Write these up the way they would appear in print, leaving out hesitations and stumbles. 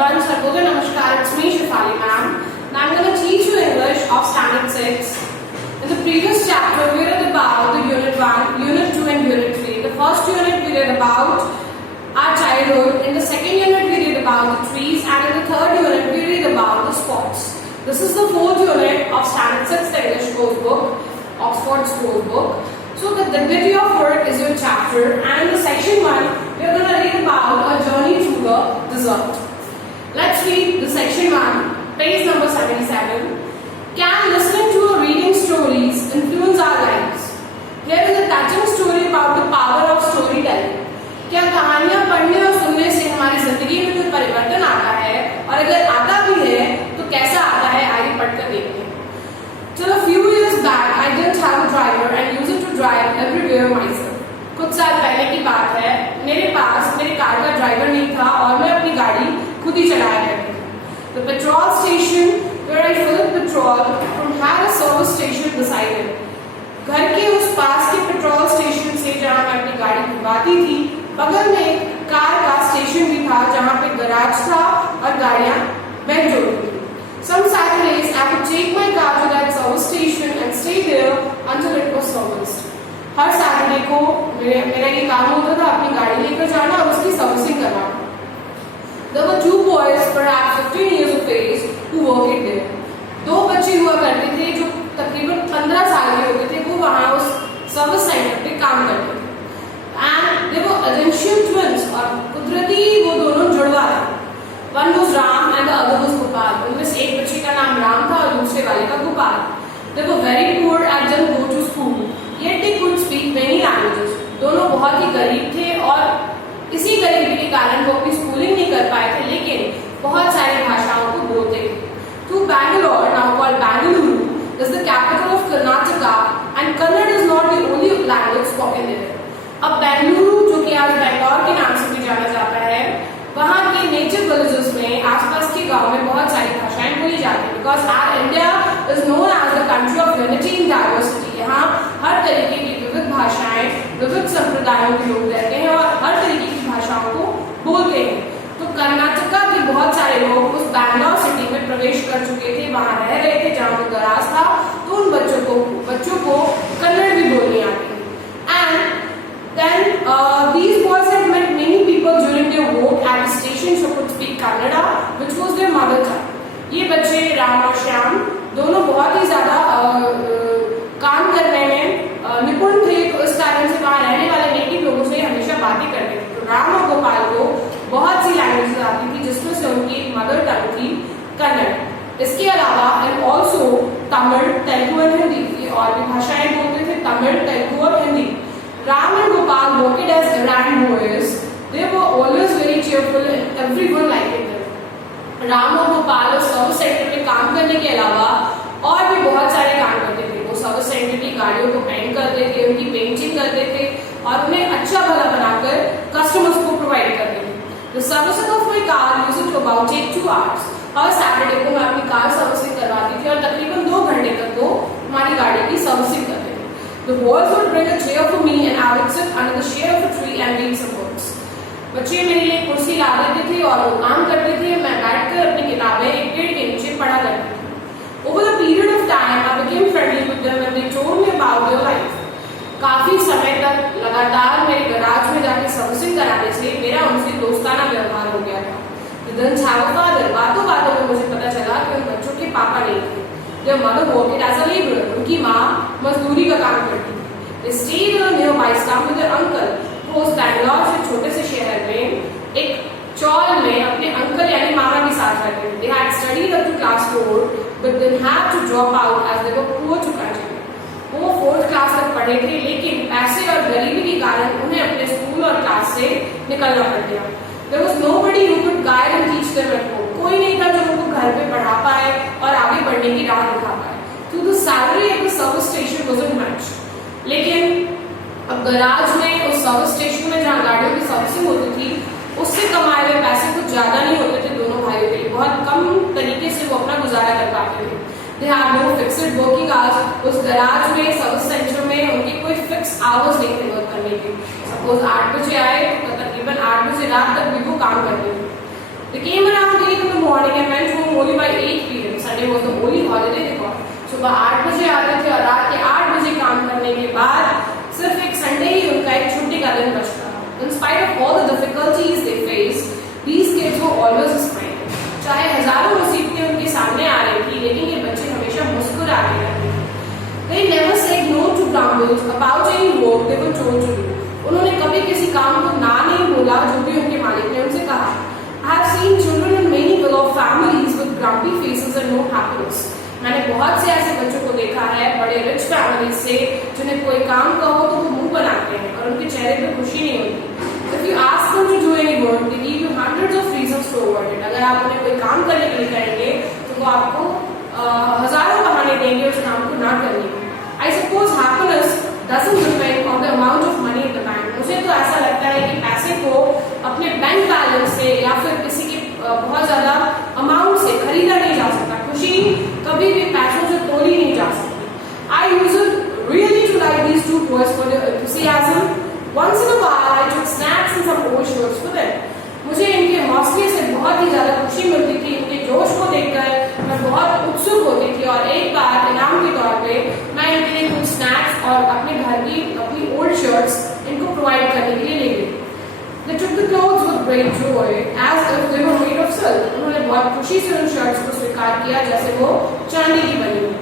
everyone, Sarvodaya Namaskar, it's me Shefali ma'am. Now I'm going to teach you English of Standard 6. In the previous chapter we read about the Unit 1, Unit 2 and Unit 3. The first unit we read about our childhood, in the second unit we read about the trees, and in the third unit we read about the sports. This is the fourth unit of Standard 6 English course book, Oxford's course book. So the dignity of work is your chapter, and in the section 1 we are going to read about a journey through the desert. Let's read the section 1, page number 77. Can listening to or reading stories influence our lives? Here is a touching story about the power of storytelling. क्या कहानियां पढ़ने और सुनने से हमारी जिंदगी में कोई परिवर्तन आता है, और अगर आता भी है तो कैसा आता है, आइए पढ़कर देखते हैं. Till a few years back, I didn't have a driver and used to drive everywhere myself. कुछ साल पहले की बात है, मेरे पास मेरी कार का ड्राइवर नहीं था और मैं अपनी गाड़ी खुद ही चलाया करती थी. The petrol station where I filled petrol had a service station beside it. घर के उस पास के पेट्रोल स्टेशन से जहाँ मैं अपनी गाड़ी भरवाती थी, बगल में कार का स्टेशन भी था जहाँ पे गैराज था और गाड़ियाँ बेंच होती थी. Some Saturdays I would take my car to that service station and stay there until it was serviced. Her Saturday को मेरा ये काम होता था अपनी गाड़ी लेकर जाना और उसकी सर्विसिंग करवाना. There were two boys, perhaps 15 years of age, who worked there. दो बच्चे हुआ करते थे जो तकरीबन 15 साल के होते थे, वो वहाँ उस सर्विस सेंटर पे काम करते थे. And they were identical twins, और कुदरती वो दोनों जुड़वा थे. One was Ram and the other was Gopal. उनमें से एक बच्चे का नाम राम था और दूसरे वाले का Gopal. They were very poor and didn't go to school. Yet they could speak many languages. दोनों बहुत ही गरीब थे और इसी गरीबी के कारण वो अपनी स्कूलिंग नहीं कर पाए थे, लेकिन बहुत सारी भाषाओं को बोलते थे. To Bangalore, now called Bangalore, is the capital of Karnataka, and Kannada is not the only language spoken there. अब बेंगलुरु, जो कि आज बैंगलोर के नाम से भी जाना जाता है, वहाँ के नेटिव विलेजेस में, आसपास के गांव में बहुत सारी भाषाएं बोली जाती हैं. Because our India is known as the country of unity and diversity. यहाँ हर तरीके की विविध भाषाएं, विविध संप्रदायों के लोग रहते हैं और हर तरीके की भाषाओं को बोलते हैं. तो कर्नाटका के बहुत सारे लोग उस बैंगलोर सिटी में प्रवेश कर चुके थे, वहाँ रह रहे थे जहाँ वो गराज था, तो उन बच्चों को कन्नड़ भी बोलनी आती है. And then these boys had met many people during their work at the station who could speak Kannada, which was their mother tongue. ये बच्चे राम और श्याम दोनों बहुत ही ज्यादा काम करने में निपुण थे, तो इस कारण से वहाँ रहने वाले नेटिव लोगों से हमेशा बातें करते थे. तो राम और गोपाल को बहुत सी लैंग्वेजेस आती थी, जिसमें से उनकी मदर टंग थी कन्नड़. इसके अलावा एंड ऑल्सो तमिल, तेलुगु और हिंदी, और भी भाषाएं बोलते थे, तमिल, तेलुगु और Hindi. Ram and Gopal worked as errand boys. They were always very cheerful and everyone liked them. Ram और गोपाल उस सर्विस सेंटर में काम करने के अलावा और भी बहुत सारे काम करते थे. वो सर्विस सेंटर की गाड़ियों को पेंट करते थे, उनकी पेंटिंग करते थे और उन्हें अच्छा भला बनाकर कस्टमर्स को प्रोवाइड करते थे. The servicing of my car used to about take 2 hours. Her Saturday को मैं अपनी कार सर्विसिंग करवाती थी और तकरीबन 2 घंटे तक वो हमारी गाड़ी की सर्विसिंग करते थे. The boys would bring a chair for me and I would sit under the shade of a tree and read some books. बच्चे मेरे लिए कुर्सी ला देते थे और वो काम करते थे, मैं बैठकर अपनी किताबें एक पेड़ के नीचे पढ़ा करती थी. Over the period of time, I became friendly with them and they told me about their life. काफी समय तक लगातार मेरे गैराज में जाके सर्विसिंग कराने से मेरा उनसे दोस्ताना व्यवहार हो गया था. They didn't have a father. बातों में मुझे पता चला कि उन बच्चों के पापा नहीं थे. Their mother worked as a laborer. उनकी माँ मजदूरी का काम करती थी. They stayed in a nearby slum with their uncle. वो उस बैंगलोर से छोटे से शहर में एक चौल में अपने अंकल यानी मामा के साथ रहते थे. They had studied up to class 4, but then had to drop out as they were poor to continue. वो 4th क्लास तक पढ़े थे, लेकिन पैसे और गरीबी के कारण उन्हें अपने स्कूल और क्लास से निकलना पड़ गया. There was nobody who could guide and teach them at home. कोई नहीं था जो उनको घर पे पढ़ा पाए और आगे बढ़ने की राह दिखा पाए. So the salary at the service station wasn't much. लेकिन अब गैराज में उस सर्विस स्टेशन में जहाँ गाड़ियों की सर्विसिंग होती थी, उससे कमाए हुए पैसे कुछ ज्यादा नहीं होते थे दोनों भाइयों के लिए. बहुत कम तरीके से वो अपना गुजारा कर पाते थे. They had no fixed working hours. उस गैराज में, सर्विस सेंटर में उनके कोई फिक्स आवर्स नहीं थे वर्क करने के. सपोज 8 बजे आए तो तकरीबन 8 बजे रात तक भी वो काम करते थे. They came around the morning and went home only by 8 p.m. Sunday was the only holiday they got. सुबह 8 बजे आते थे और रात के 8 बजे काम करने के बाद सिर्फ एक संडे ही उनका एक छुट्टी का दिन बचता था. In spite of all the difficulties they faced, these kids were always smiling. चाहे हजारों मुसीबतें उनके सामने आ रही थी, लेकिन ये बच्चे हमेशा मुस्कुराते रहते थे. They never said no to grumbles about any work they were told to do. उन्होंने कभी किसी काम को ना नहीं बोला जो भी उनके मालिक ने उनसे कहा. I have seen children in many well-off families with grumpy faces and no happiness. मैंने बहुत से ऐसे बच्चों को देखा है बड़े रिच फैमिली से जिन्हें कोई काम कहो तो वो मुंह बनाते हैं और उनके चेहरे पे खुशी नहीं होती. If you ask them to do any work, they give you hundreds of reasons to avoid it. अगर आप उन्हें कोई काम करने के लिए कहेंगे तो वो आपको हजारों बहाने देंगे उस काम को ना करने के. I suppose happiness doesn't depend on the amount of money in the bank. मुझे तो ऐसा लगता है कि पैसे को अपने बैंक बैलेंस से या फिर किसी के बहुत ज्यादा अमाउंट से खरीदा नहीं जा सकता. खुशी कभी भी पैसों से तोड़ी नहीं जा सकती. I used really to like these two boys for their enthusiasm. Once in a while, I took snacks and some old shirts for them. मुझे इनके हौसले से बहुत ही ज्यादा खुशी मिलती थी. इनके जोश को देखकर मैं बहुत उत्सुक होती थी और एक बार इनाम के तौर पे मैं इनके लिए कुछ स्नैक्स और अपने घर की अपनी ओल्ड शर्ट्स इनको प्रोवाइड करने के लिए ले गई. They took the clothes with great joy as if they were made of silk. उन्होंने बहुत खुशी से उन शर्ट्स को स्वीकार किया जैसे वो चांदी की बनी हुई.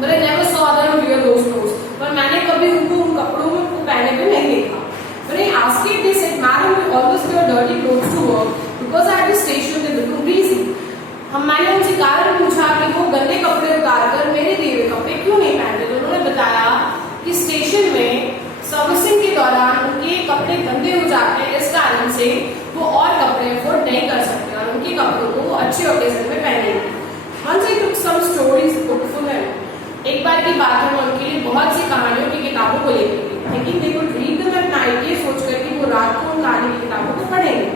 But I never saw them wear those clothes. पर मैंने कभी उनको उन कपड़ों में पहने हुए नहीं देखा. When I asked it, they said, "Madam, we always wear dirty clothes to work because at the station they look greasy." मैंने उनसे कारण पूछा कि वो गंदे कपड़े उतारकर मेरे दिए हुए कपड़े क्यों नहीं पहनते. तो उन्होंने बताया कि स्टेशन में सर्विसिंग के दौरान उनके कपड़े गंदे हो जाते हैं, इस कारण से वो और कपड़े अफोर्ड नहीं कर सकते और उनके कपड़ों को वो अच्छे ओकेजन में पहनेंगे. Once I took some stories book for them. एक बार की बात है, मैं उनके लिए बहुत सी कहानियों की किताबों को लेकर गई. लेकिन they could read them at night, ये सोचकर कि वो रात को उन कहानी की किताबों को पढ़ेंगे.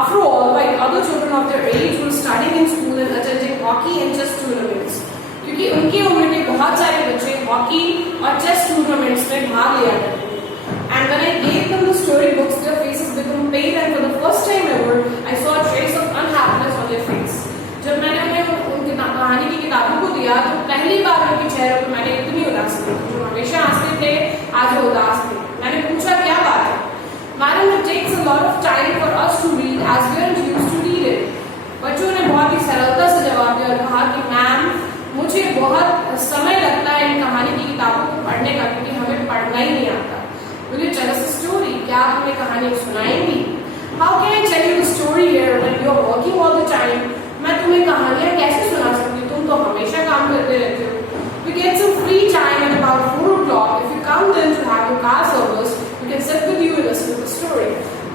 After all, while other children of their age were studying in school and attending hockey and chess tournaments, क्योंकि उनकी उम्र के बहुत सारे बच्चे हॉकी और चेस टूर्नामेंट्स में भाग लिया करते थे. And when I gave them the story books, their faces became pale, and for the first time ever, I saw a trace of unhappiness on their face. जब मैंने उन्हें उनकी कहानी की किताबों को दिया तो पहली बार उनके चेहरे पर मैंने इतनी उदासी देखी. जो हमेशा हंसते थे आज वो उदास थे. मैंने पूछा क्या बात है. Madam, it takes a lot of time for us to read as we aren't used to read it. बच्चों ने बहुत ही सरलता से जवाब दिया और कहा कि मैम, मुझे बहुत समय लगता है इन कहानी की किताबों को पढ़ने का क्योंकि हमें पढ़ना ही नहीं आता. Will you tell us a story? क्या आप हमें कहानी सुनाएंगी? How can I tell you the story here when you are working all the time? मैं तुम्हें कहानियाँ कैसे सुना सकती हूँ, तुम तो हमेशा काम करते रहते हो. We get some free time at about 4 o'clock. If you come then to have your car service, we can sit with you and listen to the story.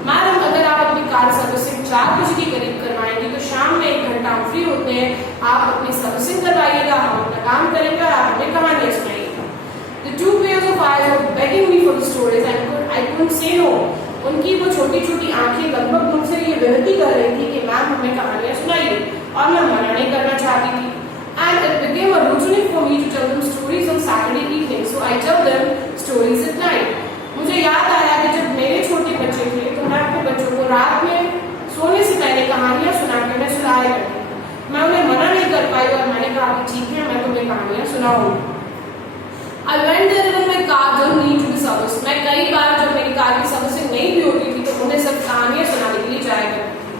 Madam, अगर आप अपनी कार सर्विसिंग 4 बजे के करीब करवाएंगी तो शाम में 1 घंटा हम फ्री होते हैं. आप अपनी सर्विसिंग करवाइएगा, हम अपना काम करेंगे और आप हमें कहानियाँ सुनाइएगा. The two pairs of eyes were begging me for the stories and I couldn't say no. उनकी वो छोटी छोटी आंखें लगभग मुझसे ये विनती कर रही थी कि मैम हमें कहानियाँ सुनाइए और मैं मना नहीं करना चाहती थी. And it became a routine for me to tell them stories on Saturday evening, so I tell them stories at night. मुझे याद आया कि जब मेरे छोटे बच्चे थे तो मैं अपने बच्चों को रात में सोने से पहले कहानियाँ सुना के मैं सुनाया करती थी. मैं उन्हें मना नहीं कर पाई और मैंने कहा कि ठीक है, मैं तुम्हें कहानियाँ सुनाऊंगी. I went there when my car didn't need to be serviced. मैं कई बार जब मेरी कार की सर्विसिंग नहीं भी होती थी तो उन्हें सब कहानियाँ सुनाने के लिए जाया करती थी.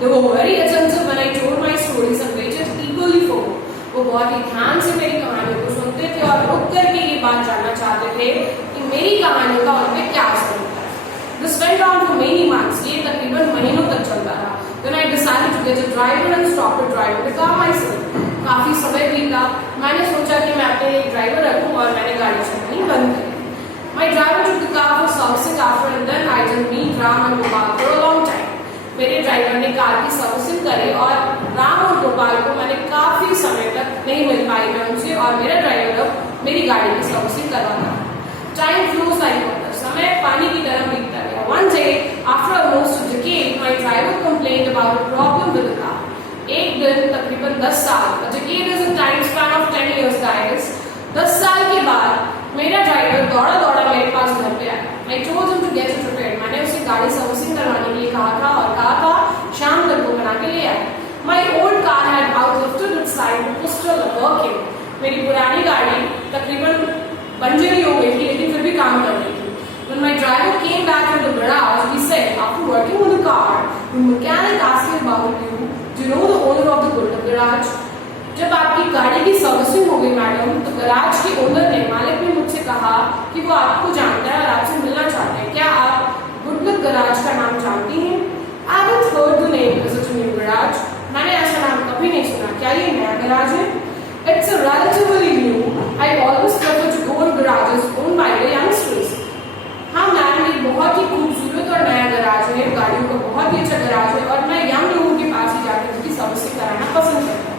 They were very attentive when I told my stories and waited eagerly for me. वो बहुत ही ध्यान से मेरी कहानियों को सुनते थे और रुक करके ये बात जानना चाहते थे कि मेरी कहानियों का उन पर क्या असर होता है. This went on for many months. ये तकरीबन महीनों तक चलता रहा. Then I decided to get a driver and stop a driver the car myself. काफी समय बीता. मैंने सोचा कि मैं अपने एक ड्राइवर रखूं और मैंने गाड़ी चलानी बंद कर दी. My driver took the car for servicing after and then I didn't meet Ram and Gopal for a long time. मेरे ड्राइवर ने कार की सर्विसिंग करी और राम और गोपाल को मैंने काफी समय तक नहीं मिल पाई मैं उनसे और मेरा ड्राइवर अब मेरी गाड़ी की सर्विसिंग करवाता. Time flew like water. समय पानी की तरह बीतता गया. One day, after almost a decade, my driver complained about a problem with the car. एक दिन तकरीबन 10 साल. A decade is a time span of 10 years, guys. 10 साल के बाद मेरा ड्राइवर दौड़ा दौड़ा मेरे पास घर पे आया. I told him to get it repaired. मैंने उसे गाड़ी सर्विसिंग करवाने के लिए कहा था और कहा था शाम तक वो बना के ले आए. My old working. मेरी पुरानी गाड़ी तकरीबन बंजरी हो गई थी लेकिन फिर भी काम कर रही थी. When my driver came back from the garage, he said, after working on the car, the mechanic asked me about you. Do you know the owner of the Good Luck Garage? जब आपकी गाड़ी की servicing हो गई madam, तो garage के owner ने, मालिक ने मुझसे कहा कि वो आपको जानता है और आपसे मिलना चाहते हैं. क्या आप गुड लक गराज का नाम जानती हैं? I haven't heard the name. Is it a new garage? मैंने ऐसा नाम कभी नहीं सुना. क्या ये नया गराज है? It's a relatively new. I always prefer to go in garages owned by the youngsters. हाँ मैम, ये बहुत ही खूबसूरत और नया गराज है. गाड़ियों का बहुत ही अच्छा गराज है और मैं यंग लोगों के पास ही जाकर उसकी सर्विसिंग कराना पसंद करता हूँ.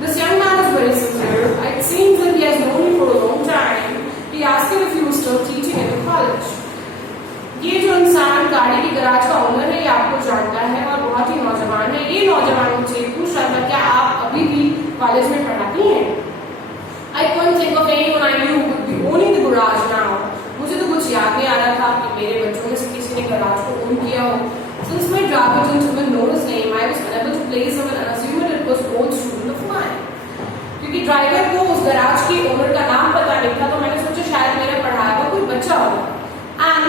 This young man is very sincere. It seems that he has known me for a long time. He asked him if he was still teaching at the college. ये जो इंसान गाड़ी की गराज का ओनर है, ये आपको जानता है और बहुत ही नौजवान है. ये नौजवान मुझे पूछ रहा था क्या आप अभी भी कॉलेज में पढ़ाती हैं? I couldn't think of anyone I knew who would be owning the garage now. मुझे तो कुछ याद नहीं आ रहा था कि मेरे बच्चों में से किसी ने गराज को ओन किया हो. Since my driver didn't even know his name, I was unable to place him and assumed it was old student of mine. क्योंकि ड्राइवर को उस गराज के ओनर का नाम पता नहीं था, तो मैंने सोचा शायद मेरा पढ़ाया हुआ कोई बच्चा होगा. And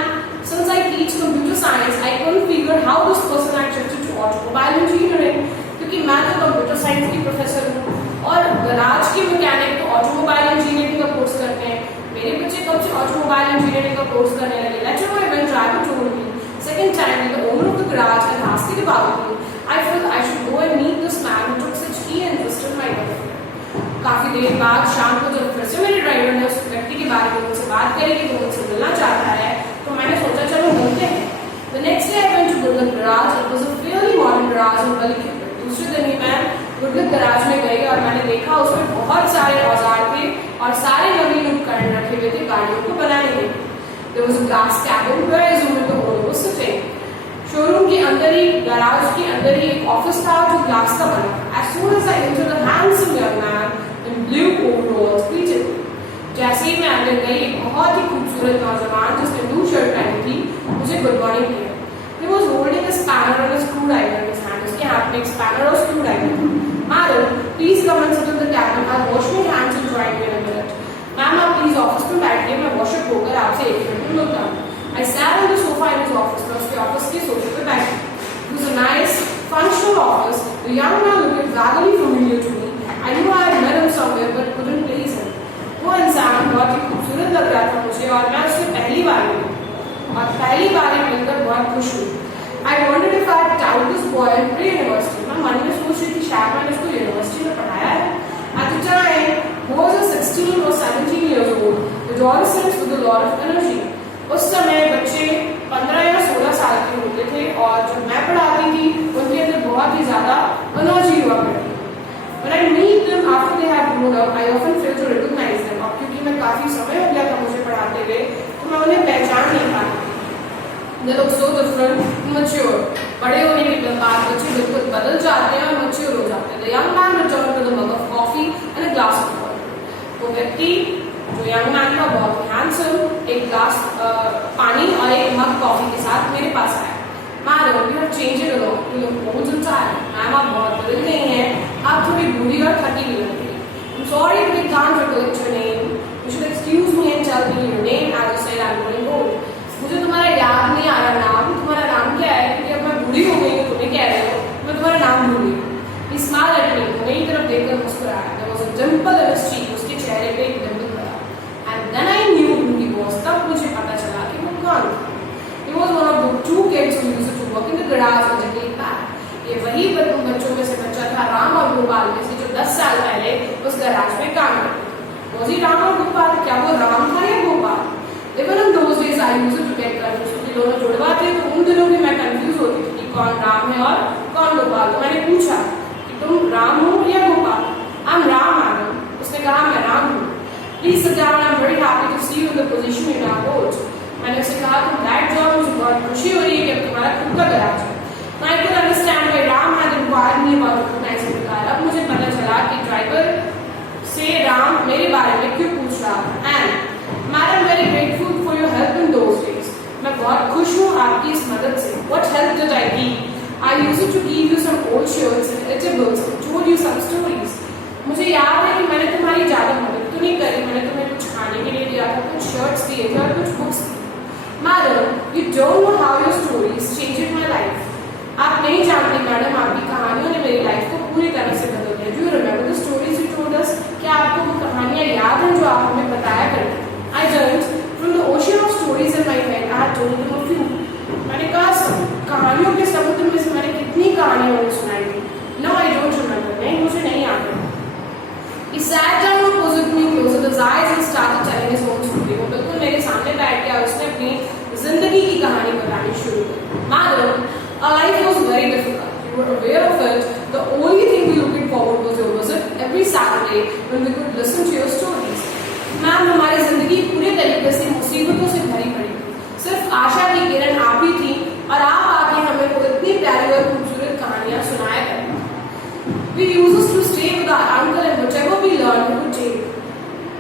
since I teach computer science, I couldn't figure how this person had shifted to automobile engineering. क्योंकि मैं तो कंप्यूटर साइंस की प्रोफेसर हूँ और गराज के मैकेनिक तो ऑटोमोबाइल इंजीनियरिंग का कोर्स करते हैं. मेरे बच्चे कब से ऑटोमोबाइल इंजीनियरिंग का कोर्स करने लगे? Later on, when driver told me second time that the owner of the garage had asked it about me, I felt I should go and meet this man who took such keen interest in my welfare. काफी देर बाद शाम को जब फिर से मेरे driver ने उस व्यक्ति के बारे में मुझसे बात करी कि वो मुझसे मिलना चाहता है, तो मैंने सोचा चलो मिलते हैं. The next day I went to Good Luck Garage. It was a fairly modern garage and well equipped. दूसरे दिन ही मैं Good Luck Garage में गई और मैंने देखा उसमें बहुत सारे औजार थे और सारे नवीन उपकरण रखे हुए थे गाड़ियों को बनाने के लिए. There was a glass cabin where I assumed the owner was sitting. Showroom के अंदर ही, गराज के अंदर ही एक ऑफिस था जो ग्लास का बना था. As soon as I entered, a handsome young man in blue overalls greeted me. जैसे ही मैं अंदर गई, एक बहुत ही खूबसूरत नौजवान जिसने ब्लू शर्ट पहनी थी मुझे गुड मॉर्निंग किया. He was holding a spanner and a screwdriver in his hand. उसके हाथ में एक स्पैनर और स्क्रूड्राइवर था. Madam, please come and sit in the cabin. I'll wash my hands and join you in a minute. Ma'am आप please office में बैठिए, मैं वॉशअप होकर आपसे 1 मिनट में मिलता हूँ. I sat on the sofa in his office. मैं उसके ऑफिस के सोफे पे बैठी. It was a nice, functional office. The young man looked vaguely familiar to me. I knew I had met him somewhere but couldn't place him. वो इंसान बहुत ही खूबसूरत लग रहा था मुझे और मैं उससे पहली बार मिली और पहली बार मिलकर बहुत खुश हुई. I wondered if I had taught this boy in pre-university. मैं मन में सोच रही थी शायद मैंने उसको यूनिवर्सिटी में पढ़ाया है. At the time, he was 16 or 17 years old. Adolescents with a lot of energy. उस समय बच्चे 15 या 16 साल के होते थे और जब मैं पढ़ाती थी उनके अंदर बहुत ही ज्यादा एनर्जी हुआ करती. When I meet them after they have grown up, I often fail to recognize them. अब क्योंकि मैं काफी समय हो गया था मुझे पढ़ाते हुए, तो मैं उन्हें पहचान नहीं पाती. They look so different, mature. बड़े होने के बाद बच्चे बिल्कुल बदल जाते हैं और mature हो जाते हैं. The young man returned with a mug of coffee and a glass of water. वो व्यक्ति जो यंग मैन था बहुत हैंडसम, एक ग्लास पानी और एक मग कॉफी के साथ मेरे पास आया. Madam, you have changed a lot. You look old and tired. Ma'am आप बहुत बदल गई हैं, आप थोड़ी बूढ़ी और थकी हुई लग रही हैं. I am sorry but I can't recollect your name. You should excuse me and tell me your name as you said I am growing old. मुझे तुम्हारा याद नहीं आ रहा नाम. तुम्हारा नाम क्या है? क्योंकि अब मैं बूढ़ी हो गई हूँ, तुम्हें कह रहे हो, मैं तुम्हारा नाम भूल गई. He smiled at me. मेरी तरफ देखकर मुस्कुराया. There was a dimple in his cheek. उसके चेहरे पे एक डिंपल था. And then I knew who he was. तब मुझे पता चला कि वो कौन था. He was one of the 2 kids who used to work in the garage a decade back. ये वही बच्चों में से बच्चा था राम और गोपाल में से जो 10 साल पहले उस गराज में काम करते थे. Was he राम और गोपाल? क्या वो राम था या Gopal? Even in those days I used to get confused. क्योंकि दोनों जुड़वा थे तो उन दिनों भी मैं कंफ्यूज होती थी कि कौन राम है और कौन गोपाल. तो मैंने पूछा कि तुम राम हो या गोपाल? I'm Ram, madam. उसने कहा मैं राम हूँ. Please sit down. I'm very happy to see you in the position you now hold. मैंने उससे कहा तुम दैट जॉब, मुझे बहुत खुशी हो रही है कि अब तुम्हारा खुद का गराज है. I could understand why Ram had inquired me about recognizing the car. अब मुझे पता चला कि ड्राइवर से राम मेरे बारे में क्यों पूछ रहा था. And madam, very grateful for your help in those days. मैं बहुत खुश हूँ आपकी इस मदद से. What help did I give? I used to give you some old shirts and eatables and told you some stories. मुझे याद है कि कहानी उन्होंने सुनाई थी। नो आई डोंट रिमेंबर, नहीं मुझे नहीं याद है। He sat down opposite me, closed his eyes and started telling his own story. वो बिल्कुल मेरे सामने बैठ गया और उसने अपनी जिंदगी की कहानी बतानी शुरू की। Madam, our life was very difficult. We were aware of it. The only thing we looking forward was your visit every Saturday when we could listen to your stories. Ma'am, हमारी जिंदगी पूरे तरीके से मुसीबतों से भरी पड़ी थी। सिर्फ आशा की किरण आप ही थी और आप आके हमें वो इतनी प्यारी और खूबसूरत कहानियां सुनाया करते। We used to stay with our uncle and whatever we learned we would take.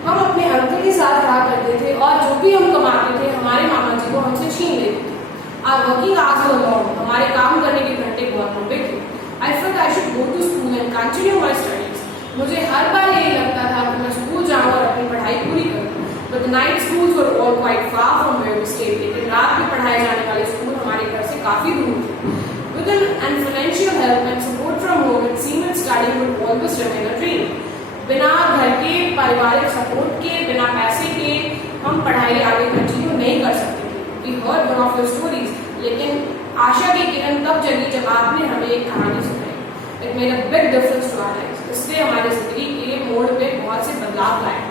हम अपने अंकल के साथ रहा करते थे और जो भी हम कमाते थे हमारे मामा जी को हमसे छीन लेते थे। Our working hours were long. हमारे काम करने के घंटे बहुत लंबे थे। I felt I should go to school and continue my studies. मुझे हर बार यही लगता था कि मैं स्कूल जाऊँ और अपनी पढ़ाई पूरी करूँ। But the night schools were all quite far from where we stayed. लेकिन रात में पढ़ाए जाने वाले स्कूल हमारे घर से काफी दूर थे। With an financial help and support from home, it seemed that studying would always remain a dream. बिना घर के पारिवारिक सपोर्ट के, बिना पैसे के हम पढ़ाई आगे कंटिन्यू नहीं कर सकते थे। We heard one of your stories, लेकिन आशा की किरण तब जगी जब आपने हमें एक कहानी सुनाई। It made a big difference to our lives. इसने हमारी जिंदगी के मोड़ पे बहुत से बदलाव लाए।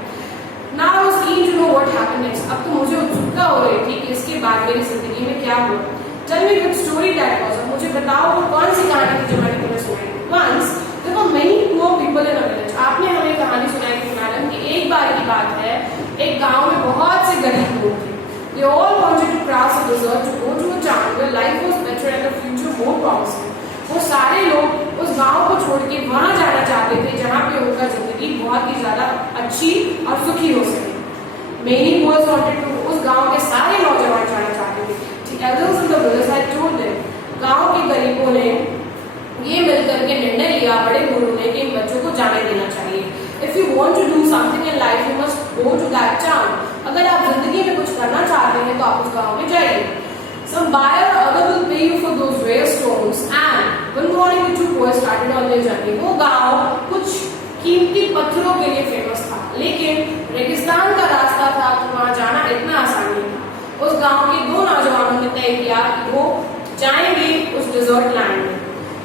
Now I was keen to know what happened next. अब तो मुझे उत्सुकता हो रही थी कि इसके बाद मेरी जिंदगी में क्या हुआ। Tell me which story that was. मुझे बताओ वो कौन सी कहानी थी जो मैंने तुम्हें सुनाई। Once there were many poor people in a village. आपने हमें कहानी सुनाई थी मैडम कि एक बार की बात है, एक गांव में बहुत से गरीब लोग थे। They all wanted to cross a desert to go to a town where life was better and the future more promising. वो सारे लोग उस गांव को छोड़ के वहां जाना चाहते थे जहां पे उनका जिंदगी बहुत ही ज्यादा अच्छी और सुखी हो सके। Many boys wanted to, उस गांव के सारे नौजवान जाना चाहते थे। The elders in the village had told them. गांव के गरीबों ने ये मिलकर के निर्णय लिया, बड़े बूढ़ों ने, कि इन बच्चों को जाने देना चाहिए। If you want to do something in life, you must go to that town. अगर आप जिंदगी में कुछ करना चाहते हैं तो आप उस गांव में जाइए। Some buyer or other will pay you for those rare stones. And one morning the two boys started on their journey. वो गांव कुछ कीमती पत्थरों के लिए फेमस था, लेकिन रेगिस्तान का रास्ता था तो वहां जाना इतना आसान नहीं था। उस गांव के दो नौजवानों ने तय किया कि वो जाएंगे उस डिजर्ट लैंड में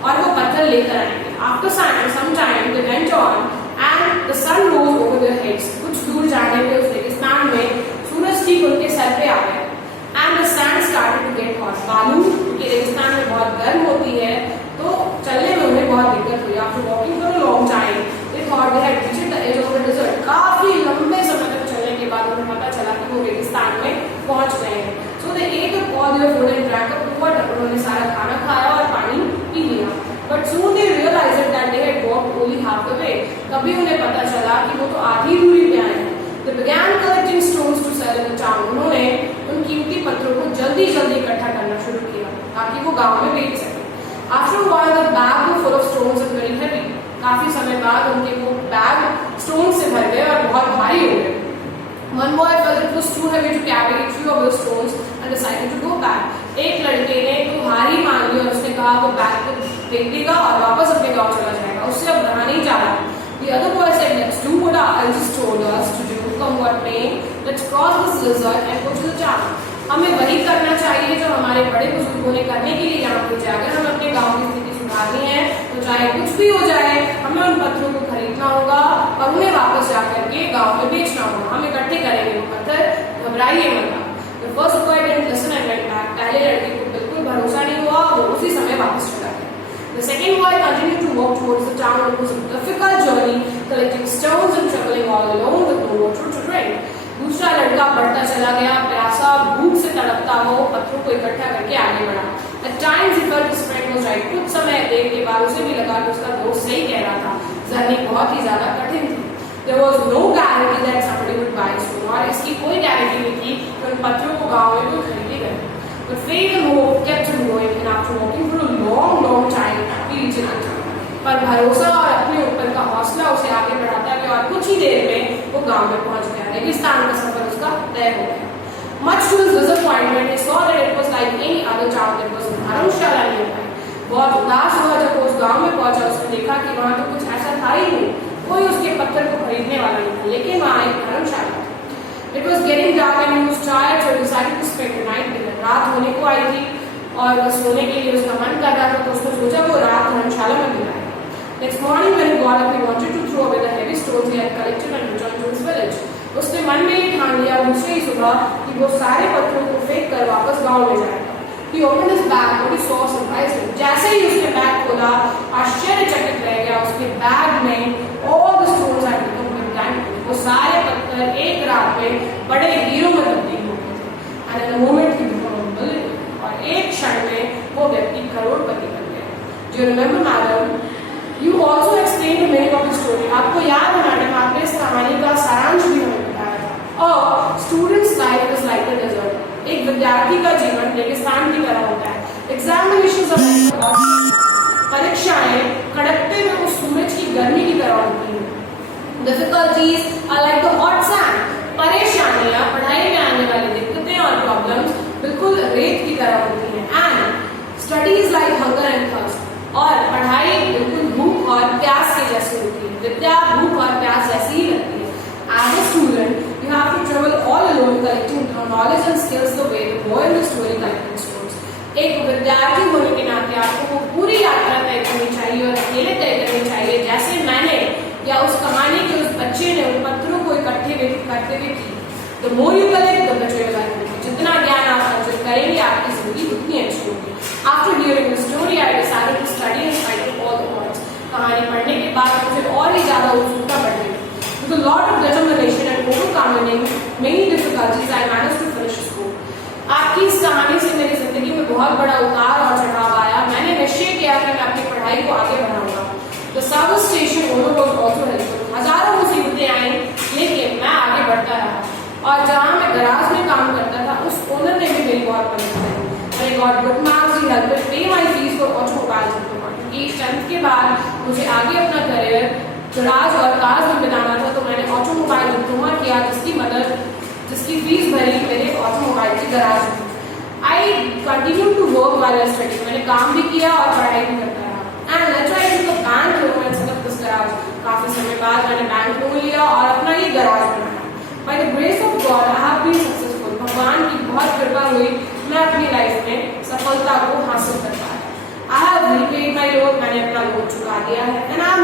और वो पत्थर लेकर आएंगे। After some time they went on and the sun rose over their heads. कुछ दूर जाने पे उस रेगिस्तान में सूरज ठीक उनके सर पे आ गया। And the sand started to get hot. बालू क्योंकि रेगिस्तान में बहुत गर्म होती है तो चलने में उन्हें बहुत दिक्कत हुई। After walking for a long time, they thought they had reached the edge of the desert. काफी लंबे समय तक चलने के बाद उन्हें पता चला कि वो रेगिस्तान में पहुंच गए हैं। So they ate up all their food and drank up the water. उन्होंने सारा खाना खाया और पानी पी लिया। But soon they realized that they had walked only half the way. तभी उन्हें पता चला कि वो तो आधी दूरी पे आए हैं। They began collecting stones to sell in the town. उन्होंने उन कीमती पत्थरों को जल्दी इकट्ठा करना शुरू किया ताकि वो गांव में बेच सके। After a while, the bag was full of stones and very heavy. काफी समय बाद उनके वो बैग स्टोन से भर गए और बहुत भारी हो गए। One boy felt it was too heavy to carry 3 of the stones and decided to go back. एक लड़के ने तो हारी मान ली और उसने कहा वो बैग को फेंक देगा और वापस अपने गांव चला जाएगा, उससे अब रहा नहीं जा रहा। The other boy said, "Let's do what our elders told us to do. Come what may, let's cross this desert and go to the town." हमें वही करना चाहिए जो हमारे बड़े बुजुर्गों ने करने के लिए यहाँ भेजा। अगर हम अपने गांव की स्थिति सुधारनी है तो चाहे कुछ भी हो जाए हमें उन पत्थरों को खरीदना होगा और उन्हें वापस जाकर के गांव में बेचना होगा। हम इकट्ठे करेंगे वो पत्थर, घबराइए मत। The first boy didn't listen and went back. पहले लड़के को बिल्कुल भरोसा नहीं हुआ, वो उसी समय वापस चला गया। The second boy continued to walk towards the town. It was a difficult journey, collecting stones and traveling all alone with no water to drink. दूसरा लड़का बढ़ता चला गया, प्यासा, भूख से तड़पता हुआ वो पत्थरों को इकट्ठा करके आगे बढ़ा। At times he felt his friend was right. कुछ समय देर के बाद उसे भी लगा कि उसका दोस्त सही कह रहा था। जर्नी बहुत ही ज्यादा कठिन थी। There was no guarantee that somebody would buy stone. और इसकी कोई गारंटी नहीं थी कि उन पत्थरों को गांव में कोई खरीदेगा। But faith and hope kept him going, and after walking for a long time, he reached the town. पर भरोसा और अपने ऊपर का हौसला उसे आगे बढ़ाता गया और कुछ ही देर में वो गांव में पहुंच गया। रेगिस्तान का सफर उसका तय हो गया। Much to his disappointment, he saw that it was like any other town that was Dharamshala nearby. बहुत उदास हुआ जब वो उस गांव में पहुंचा। उसने देखा कि वहां तो कुछ ऐसा था ही नहीं, कोई उसके पत्थर को खरीदने वाला नहीं था, लेकिन वहां एक धर्मशाला थी। It was getting dark and he was tired, so he decided to spend the night there. रात होने को आई थी, और वो सोने के लिए उसका मन कर रहा था, तो उसने सोचा वो रात धर्मशाला में बिताएगा। Next morning when he got up, he wanted to throw away the heavy stones he had collected and return to his village. उसने मन में ये ठान लिया दूसरे ही सुबह कि वो सारे पत्थरों को फेंक कर वापस गांव में जाएगा। He opened his bag, but he saw surprised him. जैसे ही उसने बैग खोला, आश्चर्यचकित रह गया। उसके बैग में all the stones had become big diamonds. वो सारे पत्थर एक रात में बड़े हीरो में तब्दील हो गए थे। And in a moment he became a billionaire. और एक क्षण में वो व्यक्ति करोड़पति बन गया। Do you remember, madam? You also explained the meaning of the story. आपको याद है मैडम, आपने इस कहानी का सारांश भी हमें बताया था। और student's life is like a desert. एक विद्यार्थी का जीवन रेगिस्तान की तरह होता है। Examinations are like the hot sun. परीक्षाएं कड़कते हुए उस सूरज की गर्मी की तरह होती हैं। Difficulties are like the hot sand. परेशानियां, पढ़ाई में आने वाली दिक्कतें और प्रॉब्लम्स बिल्कुल रेत की तरह होती हैं। And studies like hunger and thirst. और पढ़ाई बिल्कुल भूख और प्यास के जैसी होती है। विद्या भूख और प्यास जैसी ही लगती है। As a student, you have to travel all alone, collecting knowledge and skills the way the boy in the story collected stones. एक विद्यार्थी होने के नाते आपको वो पूरी यात्रा तय करनी चाहिए और अकेले तय करनी चाहिए, जैसे मैंने या उस कहानी के उस बच्चे ने उन पत्थरों को इकट्ठे करते हुए की। The more you collect, the better your life will be. जितना ज्ञान आप अर्जित करेंगे, आपकी जिंदगी उतनी अच्छी होगी। After hearing the story, I decided to study in spite of all the odds. कहानी पढ़ने के बाद मुझे और ही ज्यादा उत्सुकता बढ़ गई। With a lot of determination and overcoming many difficulties, I managed to finish school. आपकी इस कहानी से मेरी जिंदगी में बहुत बड़ा उतार और चढ़ाव आया। मैंने निश्चय किया कि मैं अपनी पढ़ाई को आगे बढ़ाऊंगा। The service station owner was also helpful. हजारों मुसीबतें आई, लेकिन मैं आगे बढ़ता रहा। और जहाँ मैं गराज में काम करता था, उस ओनर ने भी मेरी बहुत मदद करी। I got good marks. He helped me pay my fees for automobile diploma. क्योंकि 10th के बाद मुझे आगे अपना करियर गराज और कार्स में बिताना था, तो मैंने ऑटोमोबाइल डिप्लोमा किया, जिसकी फीस भरी मेरे ऑटोमोबाइल की गराज में। I continue to work while I study. मैंने काम भी किया और पढ़ाई भी करता रहा। And later I took a bank loan and set up this garage. काफी समय बाद मैंने बैंक लोन लिया और अपना ये गराज बनाया। By the grace of God I have been successful. भगवान की बहुत कृपा हुई, मैं अपनी लाइफ में सफलता को हासिल कर पाया। I have repaid my loan. मैंने अपना लोन चुका दिया है। And I am